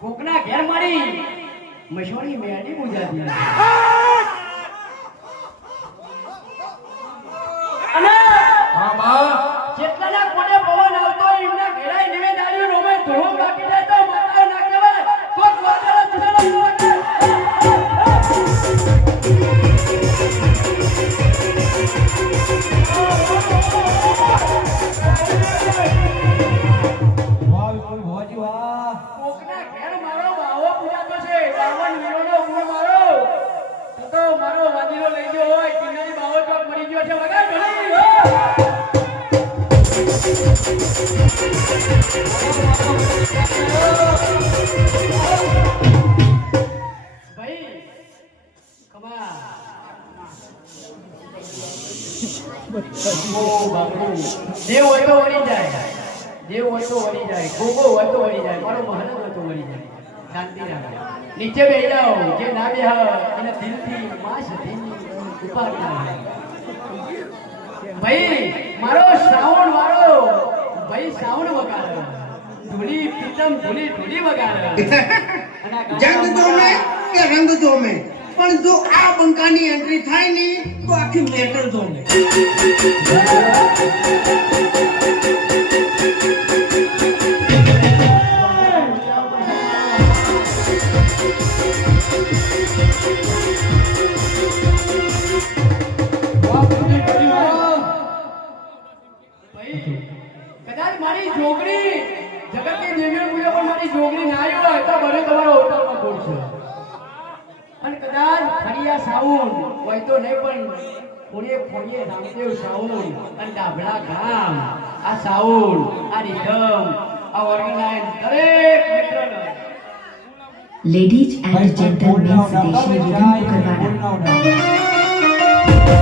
કોકના ઘેર મારી મશોની મેડી પૂજાતી અને હા બા જેટલાના કોને પવન આવતો એમના ઘેરાય નિવે દાળ્યું રોમે ધોળો બાકી જાય તો માતા ના કહેવાય કોક વાતારા ચુડાલા કોકના ઘેર મારો બાવો પૂજાતો છે બાવન વીરોનો ગુણ મારો તો મારો વાદીનો લઈ ગયો હોય કિન્નારી બાવો ચોક મરી ગયો છે વગર ઢોળી ભાઈ કમા ઓ બાપુ દેવ હોય તો વળી જાય દેવ હોય તો વળી જાય ગોગો હોય તો વળી જાય મારો મહાન હોય તો વળી જાય શાંતિ રાખો નીચે બેસી જાઓ જે ના બેહ એને દિલથી માસ ધીની ઉપાડી નાખે ભાઈ મારો શ્રાવણ વાળો ભાઈ શ્રાવણ વગાડે ધૂળી પ્રીતમ ધૂળી વગાડે જંગ તો મેં કે રંગ તો મેં પણ જો આ બંકાની એન્ટ્રી થાય ને તો આખી મેટર તો મેં કદાચ મારી જોગણી જગતની દેવીઓ પૂજા પણ મારી જોગણી ના આવ્યો હોય તો બને તમારો હોટલમાં બોલશે અને કદાચ ફરિયા સાઉન્ડ હોય તો નહીં પણ કોળીએ રામદેવ સાઉન્ડ અને ડાભડા ગામ આ સાઉન્ડ આ રિધમ આ ઓર્ગેનાઇઝ દરેક મિત્રને Ladies and gentlemen, Sudeshni Rhythm Pukarwala.